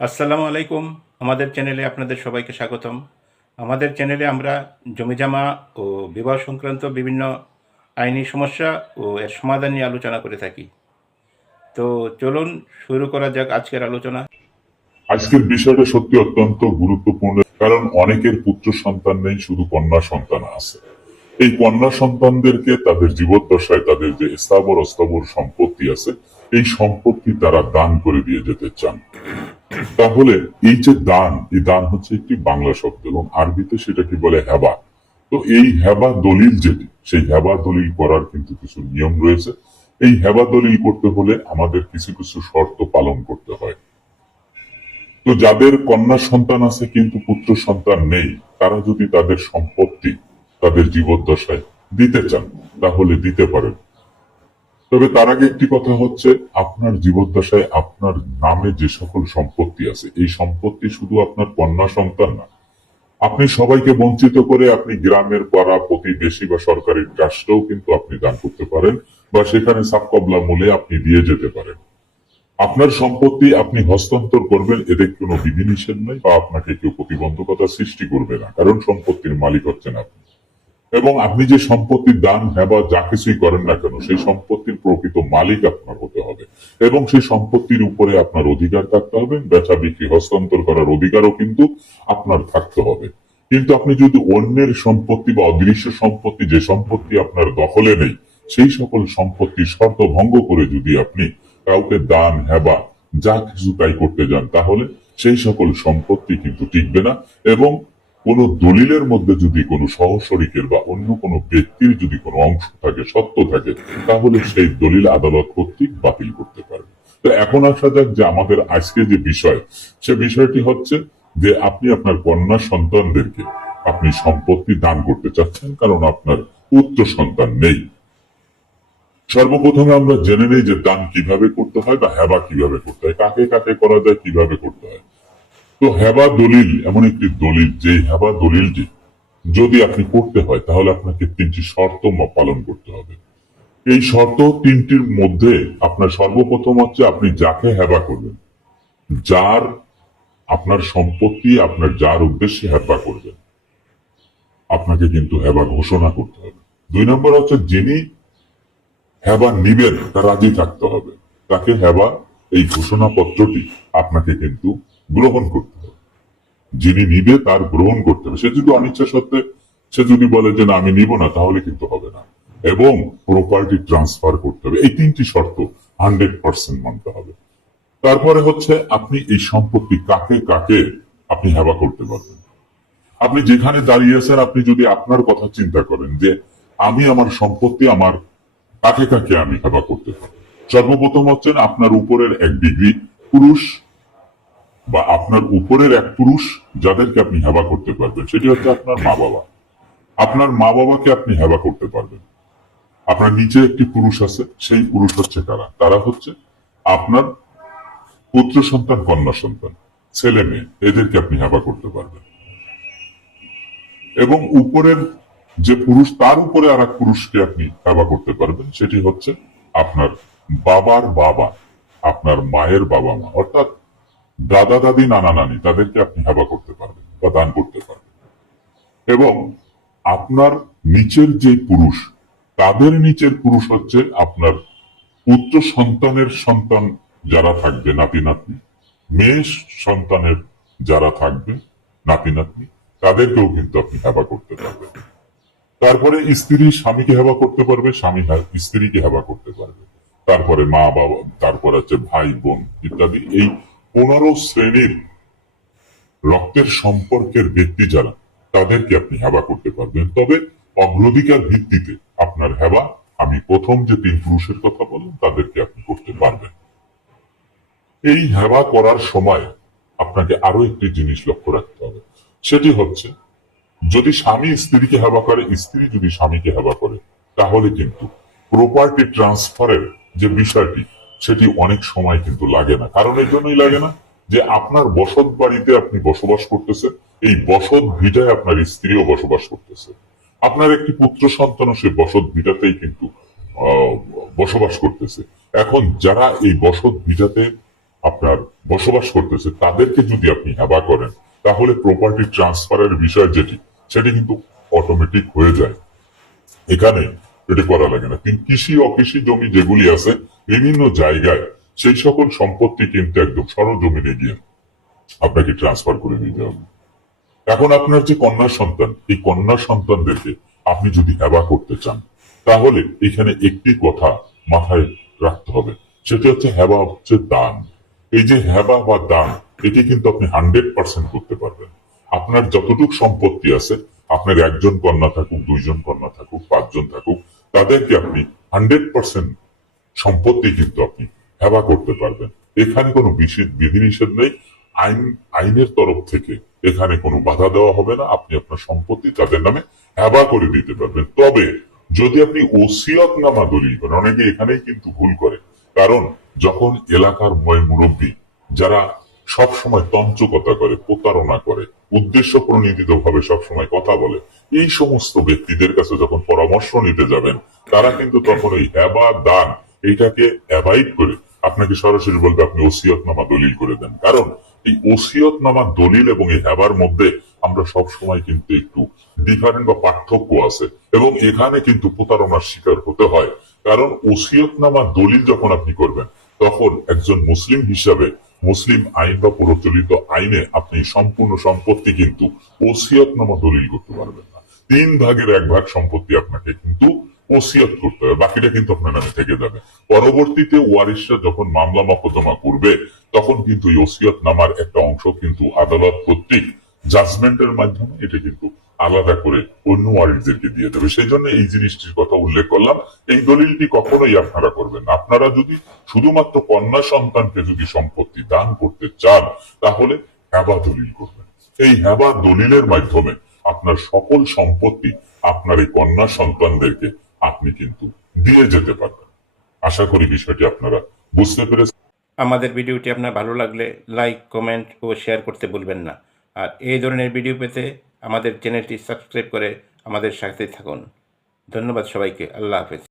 আসসালামু আলাইকুম। আমাদের চ্যানেলে আপনাদের সবাইকে স্বাগতম। আমাদের চ্যানেলে আমরা জমিজমা ও বিবাহ সংক্রান্ত বিভিন্ন আইনি সমস্যা ও এর সমাধান নিয়ে আলোচনা করে থাকি। তো চলুন শুরু করা যাক আজকের আলোচনা। আজকের বিষয়টা সত্যি অত্যন্ত গুরুত্বপূর্ণ, কারণ অনেকের পুত্র সন্তান নেই, শুধু কন্যা সন্তান আছে। এই কন্যা সন্তানদেরকে তাদের জীবদ্দশায় তাদের যে স্থাবর অস্থাবর সম্পত্তি আছে, এই সম্পত্তি তারা দান করে দিয়ে যেতে চান। তাহলে এই যে দান, এই দান হচ্ছে একটি বাংলা শব্দ এবং আরবিতে সেটাকে বলে হেবা। তো এই হেবা দলিল যেটি, সেই হেবা দলিল করার কিন্তু কিছু নিয়ম রয়েছে। এই হেবা দলিল করতে হলে আমাদের কিছু কিছু শর্ত পালন করতে হয়। তো যাদের কন্যা সন্তান আছে কিন্তু পুত্র সন্তান নেই, তারা যদি তাদের সম্পত্তি তাদের জীবদ্দশায় দিতে চান তাহলে দিতে পারেন। তবে তার আগে একটি কথা হচ্ছে, আপনার জীবদ্দশায় আপনার নামে যে সকল সম্পত্তি আছে, এই সম্পত্তি শুধু আপনার কন্যা সন্তান না, আপনি সবাইকে বঞ্চিত করে আপনি গ্রামের পাড়া প্রতিবেশী বা সরকারি ট্রাস্টেও কিন্তু আপনি দান করতে পারেন, বা সেখানে সাবকবলা মূলে আপনি দিয়ে যেতে পারেন। আপনার সম্পত্তি আপনি হস্তান্তর করবেন, এদের কোনো বিধিনিষেধ নেই, বা আপনাকে কেউ প্রতিবন্ধকতা সৃষ্টি করবে না, কারণ সম্পত্তির মালিক হচ্ছেন আপনি। এবং আপনি যে সম্পত্তির দান বা যা কিছুই করেন না কেন, সেই সম্পত্তির প্রকৃত মালিক আপনার হতে হবে এবং সেই সম্পত্তির উপরে আপনার অধিকার থাকতে হবে। বেচা বিক্রি হস্তান্তর করার অধিকারও কিন্তু আপনার থাকতে হবে। কিন্তু আপনি যদি অন্যের সম্পত্তি বা অদৃশ্য সম্পত্তি, যে সম্পত্তি আপনার দখলে নেই, সেই সকল সম্পত্তির শর্ত ভঙ্গ করে যদি আপনি কাউকে দান হেবা যা কিছু তাই করতে যান, তাহলে সেই সকল সম্পত্তি কিন্তু টিকবে না। এবং কোন দলিলের মধ্যে যদি কোনো সহশরিকের বা অন্য কোনো ব্যক্তির যদি কোনো অংশ থাকে, সত্য থাকে, তাহলে সেই দলিল আদালত কর্তৃক বাতিল করতে পারবে। তো এখন আসা যাক যে আমাদের আজকে যে বিষয়, সে বিষয়টি হচ্ছে যে আপনি আপনার কন্যা সন্তানদেরকে আপনি সম্পত্তি দান করতে চাচ্ছেন, কারণ আপনার পুত্র সন্তান নেই। সর্বপ্রথমে আমরা জেনে নেই যে দান কিভাবে করতে হয় বা হেবা কিভাবে করতে হয়, কাকে কাকে করা যায়, কিভাবে করতে হয়। তো হেবা দলিল এমন একটি দলিল, যে হেবা দলিলটি যদি আপনি করতে হয় তাহলে আপনাকে তিনটি শর্ত পালন করতে হবে। এই শর্ত তিনটির মধ্যে আপনার সর্বপ্রথম হচ্ছে, আপনি যাকে হেবা করবেন, যার আপনার সম্পত্তি আপনার যার উদ্দেশ্যে হেবা করবেন, আপনাকে কিন্তু হেবা ঘোষণা করতে হবে। 2 নম্বর হচ্ছে, যিনি হেবা নিবেন তার রাজি থাকতে হবে, তাকে হেবা এই ঘোষণাপত্রটি আপনাকে কিন্তু গ্রহণ করতে হবে। যিনি নিবে তার গ্রহণ করতে হবে। সে যদি অনিচ্ছা সত্ত্বে সে যদি বলে যে না আমি নিব না, তাহলে কিন্তু হবে না। এবং প্রপার্টি ট্রান্সফার করতে হবে। এই তিনটি শর্ত 100% মানতে হবে। তারপরে হচ্ছে, আপনি এই সম্পত্তি কাকে কাকে আপনি হেবা করতে পারবেন। আপনি যেখানে দাঁড়িয়ে আছেন, আপনি যদি আপনার কথা চিন্তা করেন যে আমি আমার সম্পত্তি আমার কাকে কাকে আমি হেবা করতে পারবো। সর্বপ্রথম হচ্ছেন আপনার উপরের এক ডিগ্রি পুরুষ, বা আপনার উপরের এক পুরুষ যাদেরকে আপনি হেবা করতে পারবেন, সেটি হচ্ছে আপনার মা বাবা। আপনার মা বাবাকে আপনি হেবা করতে পারবেন। আপনার নিচে একটি পুরুষ আছে, সেই পুরুষ হচ্ছে কারা, তারা হচ্ছে আপনার পুত্র সন্তান, কন্যা সন্তান, ছেলে মেয়ে, এদেরকে আপনি হেবা করতে পারবেন। এবং উপরের যে পুরুষ, তার উপরে আর এক পুরুষকে আপনি হেবা করতে পারবেন, সেটি হচ্ছে আপনার বাবার বাবা, আপনার মায়ের বাবা মা, অর্থাৎ দাদা দাদি নানা নানি, তাদেরকে আপনি হেবা করতে পারবেন বা দান করতে পারবেন। এবং আপনার নিচের যে পুরুষ, তাদের নিচের পুরুষ হচ্ছে আপনার পুত্র সন্তানের সন্তান যারা থাকবে, নাতি নাতনি, মেয়ে সন্তানের যারা থাকবে, নাতি নাতনি, তাদেরকেও কিন্তু আপনি হেবা করতে পারবেন। তারপরে স্ত্রী স্বামীকে হেবা করতে পারবে, স্বামী স্ত্রীকে হেবা করতে পারবে। তারপরে মা বাবা, তারপরে হচ্ছে ভাই বোন ইত্যাদি, এই 15 শ্রেণীর রক্তের সম্পর্কের ব্যক্তি যারা, তাদেরকে আপনি হেবা করতে পারবেন। তবে অগ্রাধিকার ভিত্তিতে আপনার হেবা, আমি প্রথম যে 3 পুরুষের কথা বললাম, তাদেরকে আপনি করতে পারবেন। এই হেবা করার সময় আপনাকে আরো একটি জিনিস লক্ষ্য রাখতে হবে, সেটি হচ্ছে, যদি স্বামী স্ত্রীকে হেবা করে, স্ত্রী যদি স্বামীকে হেবা করে, তাহলে কিন্তু প্রপার্টি ট্রান্সফারের যে বিষয়টি, সেটি অনেক সময় কিন্তু লাগে না। কারণ এই জন্যই লাগে না যে আপনার বসত বাড়িতে আপনি বসবাস করতেছেন, এই বসত ভিটায় আপনার স্ত্রীও বসবাস করতেছে, আপনার একটি পুত্র সন্তানও সে বসত ভিটাতেই কিন্তু বসবাস করতেছে। এখন যারা এই বসত ভিটাতে আপনার বসবাস করতেছে তাদেরকে যদি আপনি হেবা করেন, তাহলে প্রপার্টি ট্রান্সফারের বিষয় যেটি সেটি কিন্তু অটোমেটিক হয়ে যায়। এখানে এটা করা লাগে না। কিন্তু কৃষি অকৃষি জমি যেগুলি আছে বিভিন্ন জায়গায়, সেই সকল সম্পত্তি কিন্তু একদম সরজমিনে গিয়ে আপনাকে ট্রান্সফার করে দিতে হবে। এখন আপনার যে কন্যা সন্তান, এই কন্যা সন্তানদেরকে আপনি যদি হেবা করতে চান, তাহলে এখানে একটি কথা মাথায় রাখতে হবে, সেটি হচ্ছে হেবা হচ্ছে দান। এই যে হেবা বা দান, এটি কিন্তু আপনি 100% করতে পারবেন। আপনার যতটুকু সম্পত্তি আছে, আপনার একজন কন্যা থাকুক, দুইজন কন্যা থাকুক, পাঁচজন থাকুক, তাদেরকে আপনি 100% সম্পত্তি কিন্তু আপনি হেবা করতে পারবেন। এখানে কোনো বিধিনিষেধ নেই। আইনের তরফ থেকে এখানে কোনো বাধা দেওয়া হবে না। আপনি আপনার সম্পত্তি তাদের নামে হেবা করে দিতে পারবেন। তবে যদি আপনি ওসিয়তনামা দলিল করেন, অনেকে এখানেই কিন্তু ভুল করে। কারণ যখন এলাকার মুরব্বী যারা সব সময় তঞ্চকতা করে, প্রতারণা করে, উদ্দেশ্য প্রণোদিত ভাবে সবসময় কথা বলে, এই সমস্ত ব্যক্তিদের কাছে যখন পরামর্শ নিতে যাবেন, তারা কিন্তু তখন ওই হেবা দান এইটাকে অ্যাভয়েড করে আপনাকে সরাসরি বলবে আপনি ওসিয়তনামা দলিল করে দেন। কারণ এই ওসিয়তনামা দলিল এবং এই হেবার মধ্যে আমরা সব সময় কিন্তু একটু ডিফারেন্ট বা পার্থক্য আছে, এবং এখানে কিন্তু প্রতারণার শিকার হতে হয়। কারণ ওসিয়তনামা দলিল যখন আপনি করবেন, তখন একজন মুসলিম হিসাবে মুসলিম আইন বা প্রচলিত আইনে আপনি সম্পূর্ণ সম্পত্তি কিন্তু ওসিয়তনামা দলিল করতে পারবেন না। 3/1 সম্পত্তি আপনাকে কিন্তু ওসিয়ত করতে হবে, বাকিটা কিন্তু আপনার নামে থেকে যাবে। পরবর্তীতে ওয়ারিশরা যখন মামলা মকদ্দমা করবে, তখন কিন্তু এই ওসিয়ত নামার একটা অংশ কিন্তু আদালত কর্তৃক জাজমেন্টের মাধ্যমে এটা কিন্তু আলাদা করে অন্য ওয়ারিশদেরকে দিয়ে দেবে। সেই জন্য এই জিনিসটির কথা উল্লেখ করলাম। এই দলিলটি কখনোই আপনারা করবেন না। আপনারা যদি শুধুমাত্র কন্যা সন্তানকে যদি সম্পত্তি দান করতে চান, তাহলে হেবা দলিল করবেন। এই হেবা দলিলের মাধ্যমে আপনার সকল সম্পত্তি আপনার এই কন্যা সন্তানদেরকে আপনি কিন্তু দিয়ে যেতে পারবেন। আশা করি বিষয়টি আপনারা বুঝতে পেরেছেন। আমাদের ভিডিওটি আপনার ভালো লাগলে লাইক, কমেন্ট ও শেয়ার করতে ভুলবেন না। আর এই ধরনের ভিডিও পেতে আমাদের চ্যানেলটি সাবস্ক্রাইব করে আমাদের সাথে থাকুন। ধন্যবাদ সবাইকে। আল্লাহ হাফেজ।